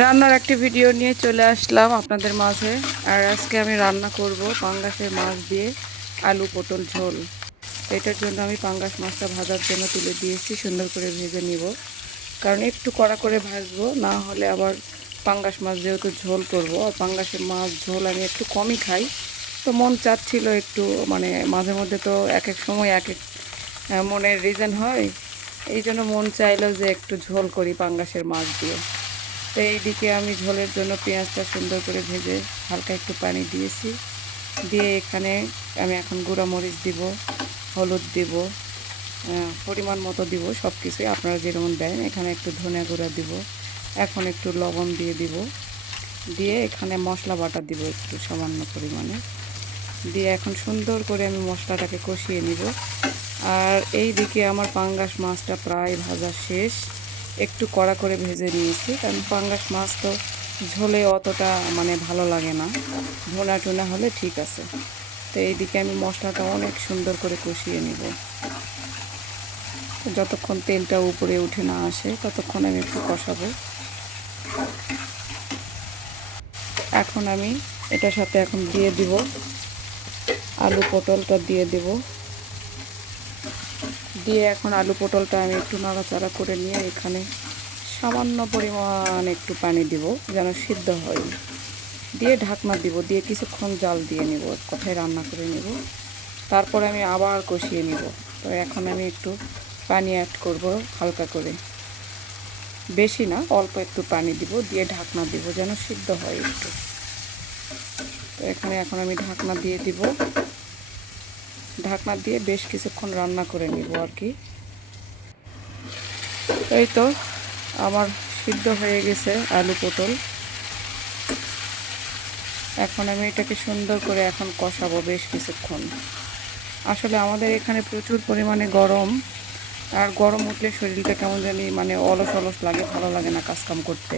রান্নার একটি ভিডিও নিয়ে চলে আসলাম আপনাদের মাঝে। আর আজকে আমি রান্না করব পাঙ্গাসের মাছ দিয়ে আলু, পটল, ঝোল। এটার জন্য আমি পাঙ্গাস মাছটা ভাজার জন্য তুলে দিয়েছি, সুন্দর করে ভেজে নিব। কারণ একটু কড়া করে ভাজবো, না হলে আবার পাঙ্গাস মাছ যেহেতু ঝোল করব, আর পাঙ্গাসের মাছ ঝোল আমি একটু কমই খাই। তো মন চাচ্ছিল একটু মানে মাঝে মধ্যে তো এক এক সময় এক এক মনের রিজন হয়। এই জন্য মন চাইলো যে একটু ঝোল করি পাঙ্গাসের মাছ দিয়ে। তো এইদিকে আমি ঝোলের জন্য পেঁয়াজটা সুন্দর করে ভেজে হালকা একটু পানি দিয়েছি। দিয়ে এখানে আমি এখন গুঁড়া মরিচ দিব, হলুদ দিব পরিমাণ মতো দিব সব কিছুই আপনারা যেরকম দেন, এখানে একটু ধনে গুঁড়া দিব, এখন একটু লবণ দিয়ে দিব। দিয়ে এখানে মশলা বাটা দিব একটু সামান্য পরিমাণে। দিয়ে এখন সুন্দর করে আমি মশলাটাকে কষিয়ে নিব। আর এই দিকে আমার পাঙ্গাস মাছটা প্রায় ভাজা শেষ। একটু কড়া করে ভেজে নিয়েছি, কারণ পাঙ্গাস মাছ তো ঝোলে অতটা মানে ভালো লাগে না। ভোনা টোনা হলে ঠিক আছে। তো এইদিকে আমি মশলাটা অনেক সুন্দর করে কষিয়ে নিব। যতক্ষণ তেলটা উপরে উঠে না আসে, ততক্ষণ আমি একটু কষাবো। এখন আমি এটার সাথে এখন দিয়ে দিব। আলু পটলটা দিয়ে দেব। দিয়ে এখন আলু পটলটা আমি একটু নাড়াচাড়া করে নিয়ে এখানে সামান্য পরিমাণ একটু পানি দিব, যেন সিদ্ধ হয়। দিয়ে ঢাকনা দিব, দিয়ে কিছুক্ষণ জাল দিয়ে নেব কোথায় রান্না করে নেব। তারপর আমি আবার কষিয়ে নিব। তো এখন আমি একটু পানি অ্যাড করব হালকা করে। বেশি না, অল্প একটু পানি দিব, দিয়ে ঢাকনা দিব, যেন সিদ্ধ হয় একটু। তো এখানে এখন আমি ঢাকনা দিয়ে দিব। ঢাকনা দিয়ে বেশ কিছুক্ষণ রান্না করে নিব আর কি। এই তো, আমার সিদ্ধ হয়ে গেছে আলু পটল। এখন আমি এটাকে সুন্দর করে এখন কষাবো বেশ কিছুক্ষণ। আসলে আমাদের এখানে প্রচুর পরিমাণে গরম, আর গরম উঠলে শরীরটা কেমন জানি মানে অলস অলস লাগে, ভালো লাগে না কাজকাম করতে।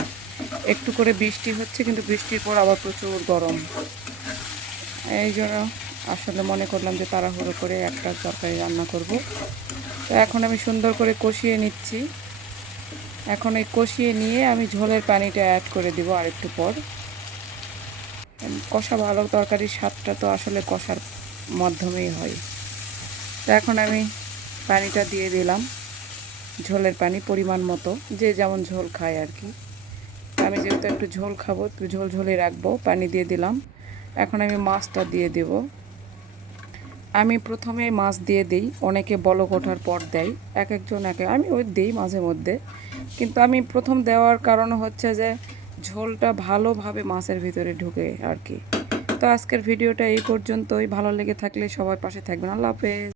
একটু করে বৃষ্টি হচ্ছে, কিন্তু বৃষ্টির পর আবার প্রচুর গরম। এই জন্য আসলে মনে করলাম যে তাড়াহুড়ো করে একটা তরকারি রান্না করব। তো এখন আমি সুন্দর করে কষিয়ে নিচ্ছি। এখন এই কষিয়ে নিয়ে আমি ঝোলের পানিটা অ্যাড করে দিব আরেকটু পর। কষা ভালো তরকারির স্বাদটা তো আসলে কষার মাধ্যমেই হয়। তো এখন আমি পানিটা দিয়ে দিলাম। ঝোলের পানি পরিমাণ মতো, যে যেমন ঝোল খায় আর কি। আমি যেহেতু একটু ঝোল খাব, একটু ঝোল ঝোলে রাখব, পানি দিয়ে দিলাম। এখন আমি মাছটা দিয়ে দেব। আমি প্রথমে মাছ দিয়ে দিই, অনেকে বলক ওঠার পর দেয়, এক একজন এক আমি ওই দিই মাঝে মধ্যে। কিন্তু আমি প্রথম দেওয়ার কারণ হচ্ছে যে, ঝোলটা ভালোভাবে মাছের ভিতরে ঢুকে আর কি। তো আজকের ভিডিওটা এই পর্যন্তই। ভালো লেগে থাকলে সবাই পাশে থাকবেন। আল্লাহ হাফেজ।